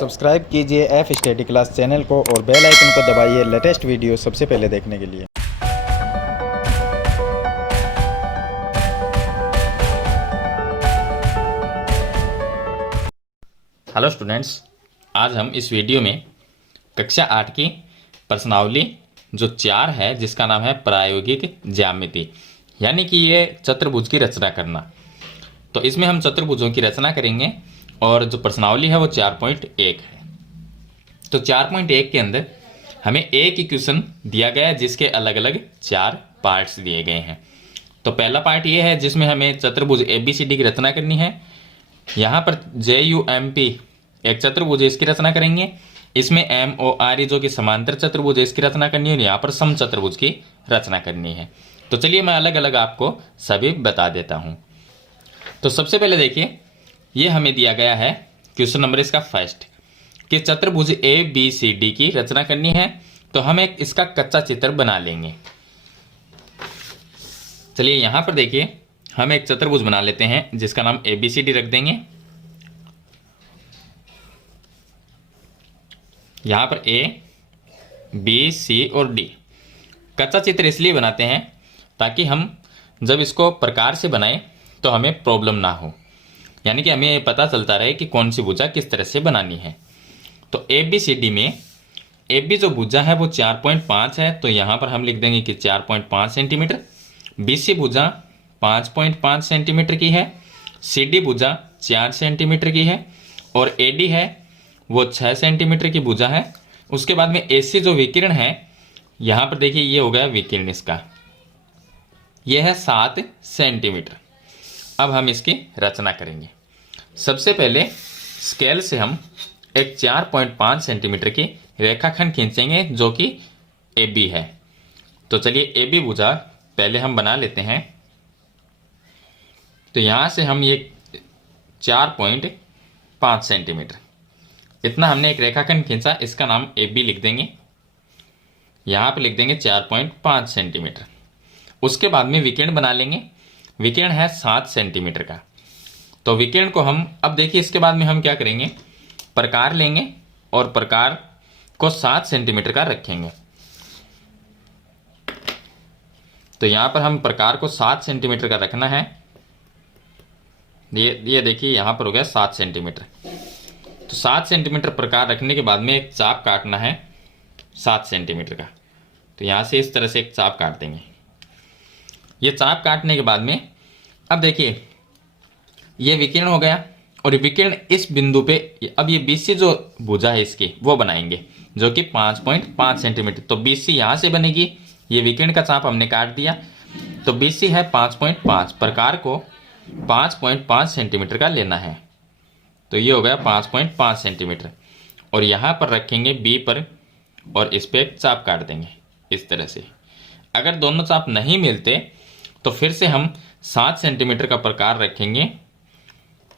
Subscribe कीजिए F study class channel को और बेल आइकन को दबाइए लेटेस्ट वीडियो सबसे पहले देखने के लिए। हेलो स्टूडेंट्स, आज हम इस वीडियो में कक्षा 8 की प्रश्नावली जो 4 है जिसका नाम है प्रायोगिक ज्यामिति, यानी कि ये चतुर्भुज की रचना करना। तो इसमें हम चतुर्भुजों की रचना करेंगे और जो प्रश्नावली है वो 4.1 है। तो 4.1 के अंदर हमें एक इक्वेशन दिया गया है जिसके अलग अलग 4 पार्ट्स दिए गए हैं। तो पहला पार्ट ये है जिसमें हमें चतुर्भुज ABCD की रचना करनी है। यहाँ पर JUMP एक चतुर्भुज है, इसकी रचना करेंगे। इसमें MORE जो कि समांतर चतुर्भुज है, इसकी रचना करनी है और यहाँ पर सम चतुर्भुज की रचना करनी है। तो चलिए मैं अलग अलग आपको सभी बता देता हूँ। तो सबसे पहले देखिए, ये हमें दिया गया है क्वेश्चन नंबर इसका फर्स्ट कि चतुर्भुज ABCD की रचना करनी है। तो हम एक इसका कच्चा चित्र बना लेंगे। चलिए यहाँ पर देखिए, हम एक चतुर्भुज बना लेते हैं जिसका नाम ABCD रख देंगे। यहाँ पर A, B, C और D कच्चा चित्र इसलिए बनाते हैं ताकि हम जब इसको प्रकार से बनाएं तो हमें प्रॉब्लम ना हो, यानी कि हमें पता चलता रहे कि कौन सी भुजा किस तरह से बनानी है। तो ABCD में AB जो भुजा है वो 4.5 है, तो यहाँ पर हम लिख देंगे कि 4.5 सेंटीमीटर। BC भुजा 5.5 सेंटीमीटर की है। CD भुजा 4 सेंटीमीटर की है और AD है वो 6 सेंटीमीटर की भुजा है। उसके बाद में AC जो विकिरण है, यहाँ पर देखिए ये हो गया विकिरण, इसका यह है 7 सेंटीमीटर। अब हम इसकी रचना करेंगे। सबसे पहले स्केल से हम एक 4.5 सेंटीमीटर की रेखाखंड खींचेंगे जो कि AB है। तो चलिए AB भुजा पहले हम बना लेते हैं। तो यहाँ से हम ये 4.5 सेंटीमीटर इतना हमने एक रेखाखंड खींचा, इसका नाम AB लिख देंगे। यहाँ पे लिख देंगे 4.5 सेंटीमीटर। उसके बाद में विकिरण बना लेंगे। विकिरण है 7 सेंटीमीटर का। तो विकिरण को हम अब देखिए, इसके बाद में हम क्या करेंगे, प्रकार लेंगे और प्रकार को 7 सेंटीमीटर का रखेंगे। तो यहाँ पर हम प्रकार को 7 सेंटीमीटर का रखना है। ये देखिए यहाँ पर हो गया 7 सेंटीमीटर। तो 7 सेंटीमीटर प्रकार रखने के बाद में एक चाप काटना है 7 सेंटीमीटर का। तो यहाँ से इस तरह से एक चाप काट देंगे। ये चाप काटने के बाद में अब देखिए ये विकिरण हो गया और विकिरण इस बिंदु पे, अब ये BC जो भुजा है इसकी वो बनाएंगे जो कि 5.5 सेंटीमीटर। तो BC यहाँ से बनेगी, ये विकिरण का चाप हमने काट दिया। तो BC है 5.5, प्रकार को 5.5 सेंटीमीटर का लेना है। तो ये हो गया 5.5 सेंटीमीटर और यहाँ पर रखेंगे B पर और इस पर एक चाप काट देंगे इस तरह से। अगर दोनों चाप नहीं मिलते तो फिर से हम 7 सेंटीमीटर का प्रकार रखेंगे,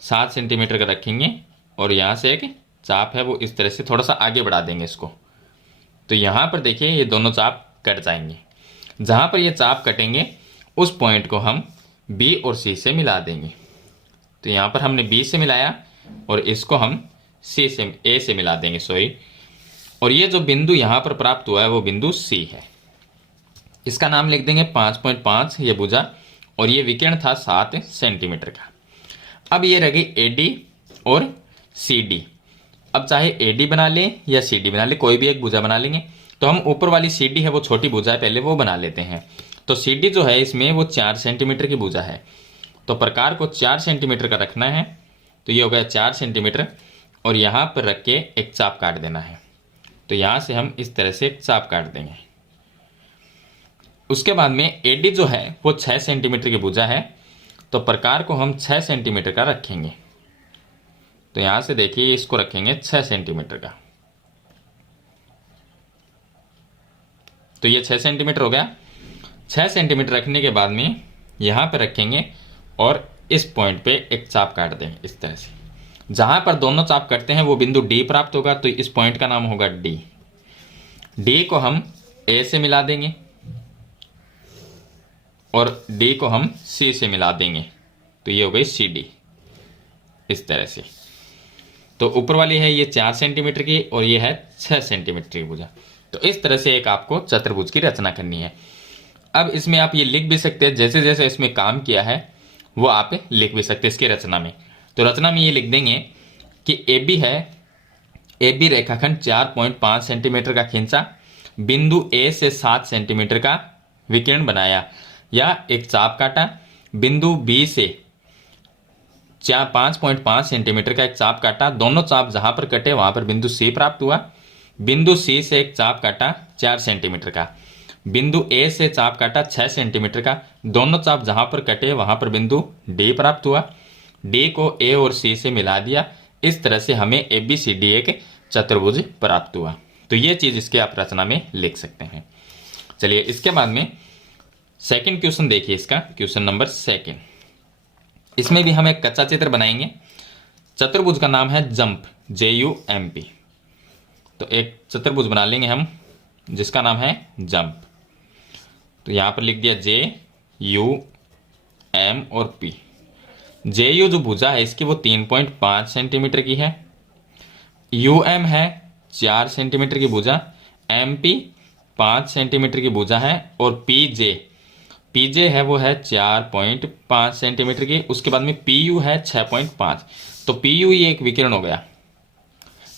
7 सेंटीमीटर का रखेंगे और यहाँ से एक चाप है वो इस तरह से थोड़ा सा आगे बढ़ा देंगे इसको। तो यहाँ पर देखिए ये दोनों चाप कट जाएंगे। जहाँ पर ये चाप कटेंगे उस पॉइंट को हम B और C से मिला देंगे। तो यहाँ पर हमने B से मिलाया और इसको हम A से मिला देंगे, सॉरी। और ये जो बिंदु यहाँ पर प्राप्त हुआ है वो बिंदु C है। इसका नाम लिख देंगे 5.5 ये भुजा और ये विकिरण था 7 सेंटीमीटर का। अब ये रह गई AD और CD। अब चाहे AD बना लें या CD बना लें, कोई भी एक भुजा बना लेंगे। तो हम ऊपर वाली CD है वो छोटी भुजा है, पहले वो बना लेते हैं। तो CD जो है इसमें वो 4 सेंटीमीटर की भुजा है। तो प्रकार को 4 सेंटीमीटर का रखना है। तो ये हो गया 4 सेंटीमीटर और यहाँ पर रख के एक चाप काट देना है। तो यहाँ से हम इस तरह से एक चाप काट देंगे। उसके बाद में AD जो है वो 6 सेंटीमीटर की भुजा है। तो प्रकार को हम 6 सेंटीमीटर का रखेंगे। तो यहाँ से देखिए इसको रखेंगे 6 सेंटीमीटर का। तो ये 6 सेंटीमीटर हो गया। 6 सेंटीमीटर रखने के बाद में यहाँ पर रखेंगे और इस पॉइंट पे एक चाप काट देंगे इस तरह से। जहाँ पर दोनों चाप कटते हैं वो बिंदु D प्राप्त होगा, तो इस पॉइंट का नाम होगा D। D को हम A से मिला देंगे और D को हम C से मिला देंगे। तो ये हो गई CD इस तरह से। तो ऊपर वाली है ये 4 सेंटीमीटर की और ये है 6 सेंटीमीटर की भुजा। तो इस तरह से एक आपको चतुर्भुज की रचना करनी है। अब इसमें आप ये लिख भी सकते हैं, जैसे जैसे इसमें काम किया है वो आप लिख भी सकते हैं इसकी रचना में। तो रचना में ये लिख देंगे कि ए बी है, ए बी रेखाखंड 4.5 सेंटीमीटर का खींचा, बिंदु ए से 7 सेंटीमीटर का विकिरण बनाया, या एक चाप काटा, बिंदु बी से 5.5 सेंटीमीटर का एक चाप काटा, दोनों चाप जहां पर कटे वहां पर बिंदु सी प्राप्त हुआ, बिंदु सी से एक चाप काटा 4 सेंटीमीटर का, बिंदु ए से चाप काटा 6 सेंटीमीटर का, दोनों चाप जहां पर कटे वहां पर बिंदु डी प्राप्त हुआ, डी को ए और सी से मिला दिया। इस तरह से हमें ए बी सी डी एक चतुर्भुज प्राप्त हुआ। तो ये चीज इसके आप रचना में लिख सकते हैं। चलिए इसके बाद में सेकंड क्वेश्चन देखिए, इसका क्वेश्चन नंबर 2। इसमें भी हम एक कच्चा चित्र बनाएंगे। चतुर्भुज का नाम है जंप, JUMP। तो एक चतुर्भुज बना लेंगे हम जिसका नाम है जंप। तो यहां पर लिख दिया JUM और P। JU जो भुजा है इसकी वो 3.5 सेंटीमीटर की है, UM है 4 सेंटीमीटर की भुजा, MP 5 सेंटीमीटर की भुजा है, और PJ है वो है 4.5 सेंटीमीटर की। उसके बाद में PU है 6.5। तो PU ये एक विकिरण हो गया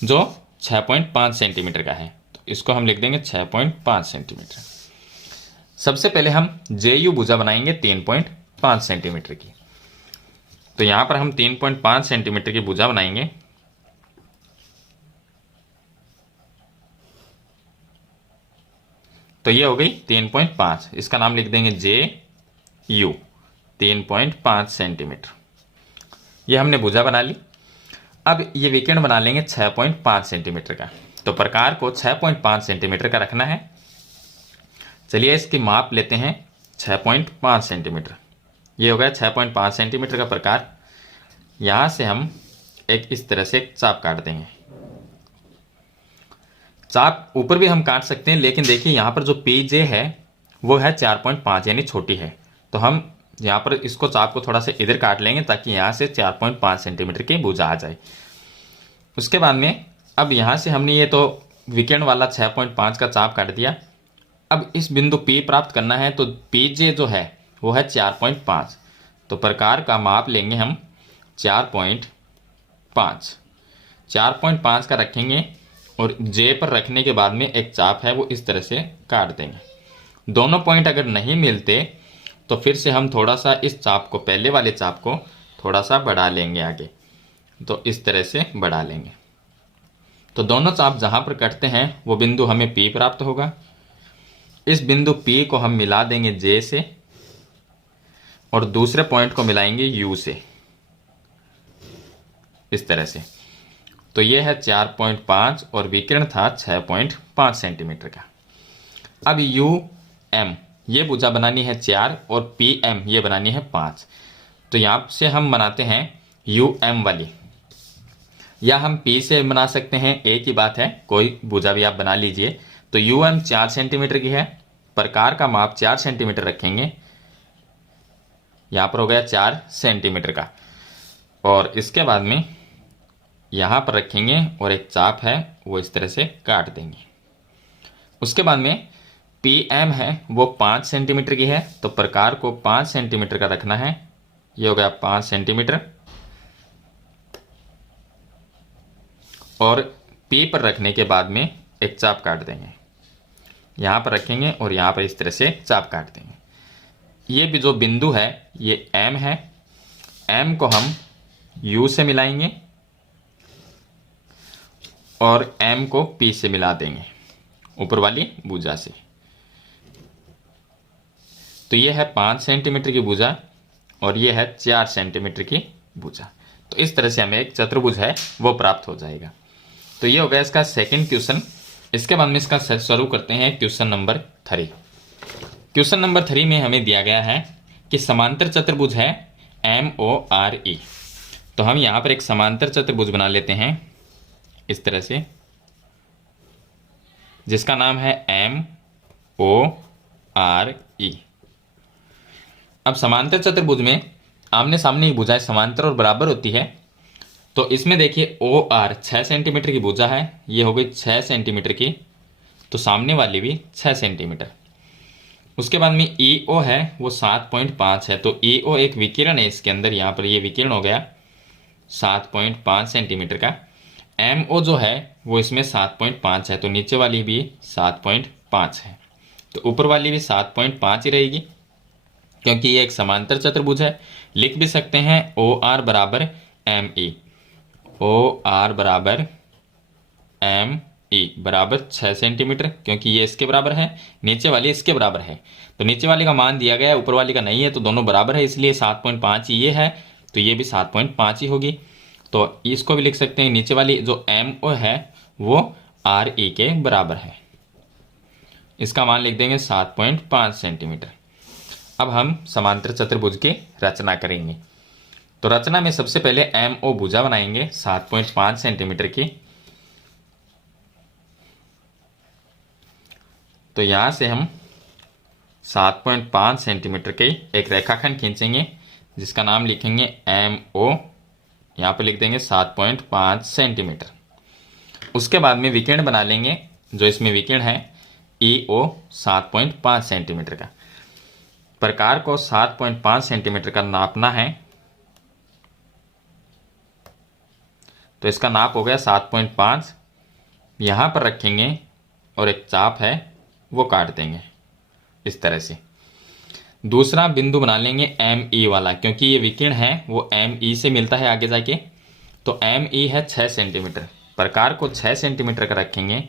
जो 6.5 सेंटीमीटर का है। तो इसको हम लिख देंगे 6.5 सेंटीमीटर। सबसे पहले हम JU भुजा बनाएंगे 3.5 सेंटीमीटर की। तो यहां पर हम 3.5 सेंटीमीटर की भुजा बनाएंगे। तो ये हो गई 3.5, इसका नाम लिख देंगे JU 3.5 सेंटीमीटर। ये हमने भुजा बना ली। अब ये विकिरण बना लेंगे 6.5 सेंटीमीटर का। तो प्रकार को 6.5 सेंटीमीटर का रखना है। चलिए इसकी माप लेते हैं 6.5 सेंटीमीटर। ये हो गया 6.5 सेंटीमीटर का प्रकार। यहां से हम एक इस तरह से एक चाप काट देंगे। चाप ऊपर भी हम काट सकते हैं, लेकिन देखिए यहां पर जो PJ है वो है 4.5 यानी छोटी है। तो हम यहां पर इसको चाप को थोड़ा सा इधर काट लेंगे ताकि यहां से 4.5 सेंटीमीटर की भुजा आ जाए। उसके बाद में अब यहां से हमने ये तो विकिरण वाला 6.5 का चाप काट दिया। अब इस बिंदु P प्राप्त करना है, तो PJ जो है वो है 4.5। तो प्रकार का माप लेंगे हम 4.5 का रखेंगे, और J पर रखने के बाद में एक चाप है वो इस तरह से काट देंगे। दोनों पॉइंट अगर नहीं मिलते तो फिर से हम थोड़ा सा इस चाप को, पहले वाले चाप को थोड़ा सा बढ़ा लेंगे आगे। तो इस तरह से बढ़ा लेंगे। तो दोनों चाप जहां पर कटते हैं वो बिंदु हमें P प्राप्त होगा। इस बिंदु P को हम मिला देंगे J से, और दूसरे पॉइंट को मिलाएंगे U से, इस तरह से। तो ये है 4.5 और विकिरण था 6.5 सेंटीमीटर का। अब UM ये भुजा बनानी है 4 और PM ये बनानी है 5। तो यहाँ से हम बनाते हैं UM वाली, या हम P से बना सकते हैं, एक ही बात है, कोई भुजा भी आप बना लीजिए। तो UM 4 सेंटीमीटर की है। प्रकार का माप 4 सेंटीमीटर रखेंगे। यहाँ पर हो गया 4 सेंटीमीटर का, और इसके बाद में यहाँ पर रखेंगे और एक चाप है वो इस तरह से काट देंगे। उसके बाद में PM है वो 5 सेंटीमीटर की है। तो प्रकार को 5 सेंटीमीटर का रखना है। ये हो गया 5 सेंटीमीटर, और P पर रखने के बाद में एक चाप काट देंगे। यहाँ पर रखेंगे और यहाँ पर इस तरह से चाप काट देंगे। ये भी जो बिंदु है ये M है। M को हम U से मिलाएंगे और M को P से मिला देंगे ऊपर वाली भुजा से। तो ये है 5 सेंटीमीटर की भुजा और ये है 4 सेंटीमीटर की भुजा। तो इस तरह से हमें एक चतुर्भुज है वो प्राप्त हो जाएगा। तो ये हो गया इसका सेकंड क्वेश्चन। इसके बाद में इसका शुरू करते हैं क्वेश्चन नंबर 3। क्वेश्चन नंबर 3 में हमें दिया गया है कि समांतर चतुर्भुज है MORE। तो हम यहाँ पर एक समांतर चतुर्भुज बना लेते हैं इस तरह से, जिसका नाम है MORE। अब समांतर चतुर्भुज में आमने सामने की भुजाएं समांतर और बराबर होती है। तो इसमें देखिए ओ आर 6 सेंटीमीटर की भुजा है, ये हो गई 6 सेंटीमीटर की, तो सामने वाली भी 6 सेंटीमीटर। उसके बाद में ई ओ है वो 7.5 है, तो ई ओ एक विकिरण है इसके अंदर, यहाँ पर ये विकिरण हो गया 7.5 सेंटीमीटर का। एम ओ जो है वो इसमें 7.5 है, तो नीचे वाली भी 7.5 है, तो ऊपर वाली भी 7.5 ही रहेगी, क्योंकि ये एक समांतर चतुर्भुज है। लिख भी सकते हैं ओ आर बराबर एम ई, ओ आर बराबर एम ई बराबर 6 सेंटीमीटर, क्योंकि ये इसके बराबर है, नीचे वाली इसके बराबर है। तो नीचे वाली का मान दिया गया है, ऊपर वाली का नहीं है, तो दोनों बराबर है, इसलिए 7.5 ये है, तो ये भी 7.5 ही होगी। तो इसको भी लिख सकते हैं, नीचे वाली जो एम ओ है वो आर ई के बराबर है, इसका मान लिख देंगे 7.5 सेंटीमीटर। अब हम समांतर चतुर्भुज की रचना करेंगे। तो रचना में सबसे पहले एम ओ भुजा बनाएंगे 7.5 सेंटीमीटर की। तो यहां से हम 7.5 सेंटीमीटर की एक रेखाखंड खींचेंगे, जिसका नाम लिखेंगे एम ओ, यहाँ पर लिख देंगे 7.5 सेंटीमीटर। उसके बाद में विकिरण बना लेंगे, जो इसमें विकिरण है ई ओ 7.5 सेंटीमीटर का। प्रकार को 7.5 सेंटीमीटर का नापना है, तो इसका नाप हो गया 7.5, यहाँ पर रखेंगे और एक चाप है वो काट देंगे इस तरह से। दूसरा बिंदु बना लेंगे एम ई वाला, क्योंकि ये विकिरण है वो एम ई से मिलता है आगे जाके, तो एम ई है 6 सेंटीमीटर, प्रकार को 6 सेंटीमीटर का रखेंगे,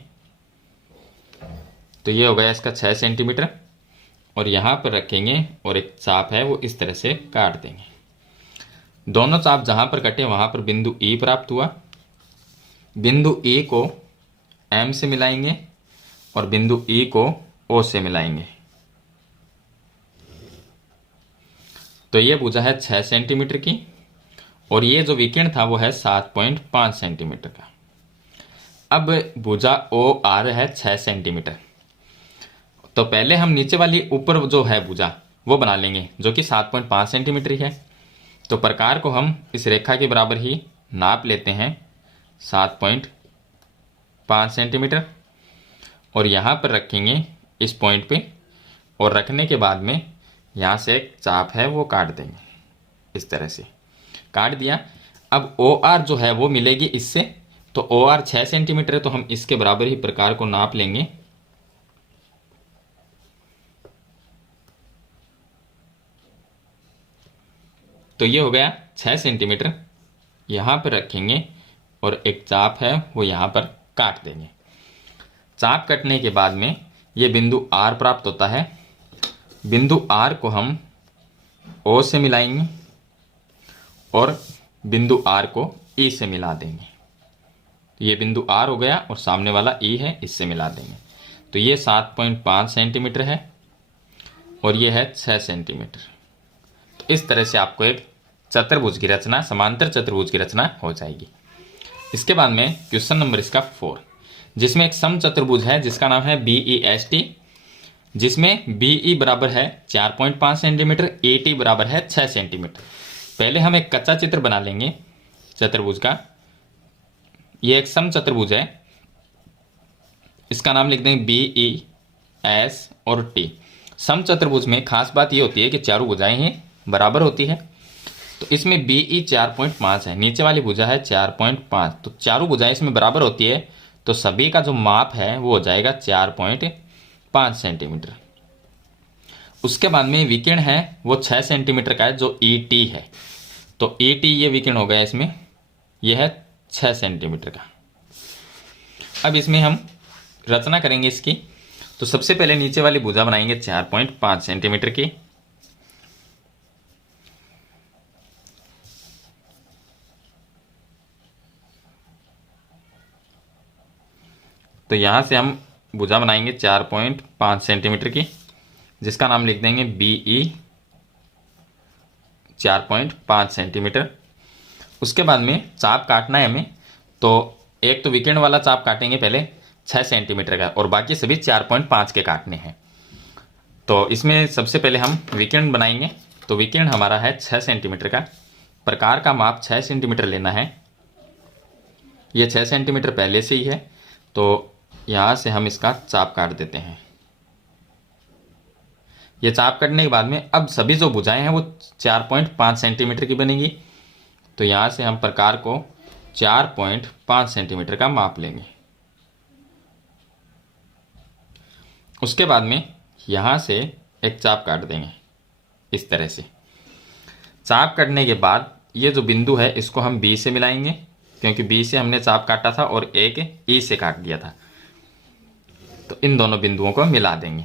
तो ये हो गया इसका 6 सेंटीमीटर, और यहाँ पर रखेंगे और एक चाप है वो इस तरह से काट देंगे। दोनों चाप जहाँ पर कटे वहाँ पर बिंदु ई प्राप्त हुआ। बिंदु ई को एम से मिलाएंगे और बिंदु ई को ओ से मिलाएंगे, तो ये भुजा है 6 सेंटीमीटर की, और ये जो विकिरण था वो है 7.5 सेंटीमीटर का। अब भुजा ओ आर है 6 सेंटीमीटर, तो पहले हम नीचे वाली ऊपर जो है भुजा वो बना लेंगे, जो कि 7.5 सेंटीमीटर ही है। तो प्रकार को हम इस रेखा के बराबर ही नाप लेते हैं 7.5 सेंटीमीटर, और यहाँ पर रखेंगे इस पॉइंट पे, और रखने के बाद में यहाँ से एक चाप है वो काट देंगे, इस तरह से काट दिया। अब ओ आर जो है वो मिलेगी इससे, तो ओ आर 6 सेंटीमीटर है, तो हम इसके बराबर ही प्रकार को नाप लेंगे। तो ये हो गया 6 सेंटीमीटर, यहाँ पर रखेंगे और एक चाप है वो यहाँ पर काट देंगे। चाप कटने के बाद में ये बिंदु आर प्राप्त होता है। बिंदु आर को हम ओ से मिलाएंगे और बिंदु आर को ई से मिला देंगे। ये बिंदु आर हो गया और सामने वाला ई है, इससे मिला देंगे। तो ये 7.5 सेंटीमीटर है और ये है 6 सेंटीमीटर। तो इस तरह से आपको एक चतुर्भुज की रचना, समांतर चतुर्भुज की रचना हो जाएगी। इसके बाद में क्वेश्चन नंबर इसका 4, जिसमें एक समचतुर्भुज है जिसका नाम है BEST, जिसमें BE बराबर है 4.5 सेंटीमीटर, AT बराबर है 6 सेंटीमीटर। पहले हम एक कच्चा चित्र बना लेंगे चतुर्भुज का। ये एक समचतुर्भुज है, इसका नाम लिख देंगे BES और T। समचतुर्भुज में खास बात ये होती है कि चारों भुजाएं ही बराबर होती है। तो इसमें BE 4.5 है, नीचे वाली भुजा है 4.5, तो चारों भुजाएं इसमें बराबर होती है, तो सभी का जो माप है वो हो जाएगा 4.5 सेंटीमीटर। उसके बाद में विकिरण है वो 6 सेंटीमीटर का है, जो ET है, तो ET ये विकिरण हो गया इसमें, यह है 6 सेंटीमीटर का। अब इसमें हम रचना करेंगे इसकी। तो सबसे पहले नीचे वाली भुजा बनाएंगे 4.5 सेंटीमीटर की। तो यहाँ से हम भुजा बनाएंगे 4.5 सेंटीमीटर की, जिसका नाम लिख देंगे BE 4.5 सेंटीमीटर। उसके बाद में चाप काटना है हमें, तो एक तो विकिरण वाला चाप काटेंगे पहले 6 सेंटीमीटर का, और बाकी सभी 4.5 के काटने हैं। तो इसमें सबसे पहले हम विकिरण बनाएंगे। तो विकिरण हमारा है 6 सेंटीमीटर का, प्रकार का माप 6 सेंटीमीटर लेना है। ये 6 सेंटीमीटर पहले से ही है, तो यहाँ से हम इसका चाप काट देते हैं। ये चाप काटने के बाद में अब सभी जो भुजाएं हैं वो 4.5 सेंटीमीटर की बनेगी। तो यहाँ से हम प्रकार को 4.5 सेंटीमीटर का माप लेंगे। उसके बाद में यहाँ से एक चाप काट देंगे इस तरह से। चाप काटने के बाद ये जो बिंदु है इसको हम बी से मिलाएंगे, क्योंकि बी से हमने चाप काटा था और एक ई से काट दिया था। तो इन दोनों बिंदुओं को मिला देंगे।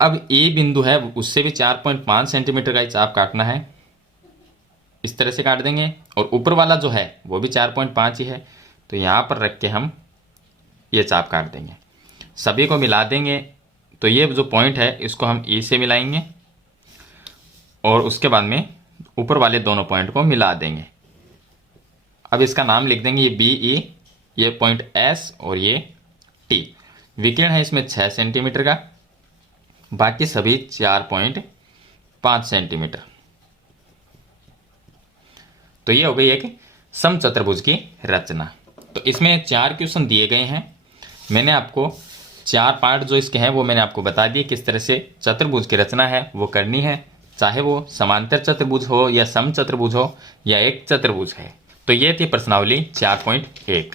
अब ई बिंदु है उससे भी 4.5 सेंटीमीटर का ही चाप काटना है, इस तरह से काट देंगे। और ऊपर वाला जो है वो भी 4.5 ही है, तो यहाँ पर रख के हम ये चाप काट देंगे। सभी को मिला देंगे। तो ये जो पॉइंट है इसको हम ई से मिलाएंगे और उसके बाद में ऊपर वाले दोनों पॉइंट को मिला देंगे। अब इसका नाम लिख देंगे, ये बी ई, ये पॉइंट एस और ये टी। विकिरण है इसमें 6 सेंटीमीटर का, बाकी सभी 4.5 सेंटीमीटर। तो ये हो गई एक समचतुर्भुज की रचना। तो इसमें 4 क्वेश्चन दिए गए हैं। मैंने आपको 4 पार्ट जो इसके हैं वो मैंने आपको बता दिए किस तरह से चतुर्भुज की रचना है वो करनी है, चाहे वो समांतर चतुर्भुज हो या समचतुर्भुज हो या एक चतुर्भुज है। तो ये थी प्रश्नावली 4.1।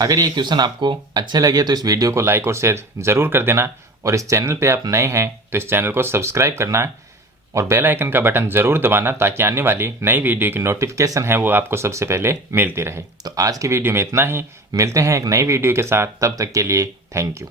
अगर ये क्वेश्चन आपको अच्छे लगे तो इस वीडियो को लाइक और शेयर ज़रूर कर देना, और इस चैनल पे आप नए हैं तो इस चैनल को सब्सक्राइब करना और बेल आइकन का बटन ज़रूर दबाना, ताकि आने वाली नई वीडियो की नोटिफिकेशन है वो आपको सबसे पहले मिलती रहे। तो आज की वीडियो में इतना ही, मिलते हैं एक नई वीडियो के साथ, तब तक के लिए थैंक यू।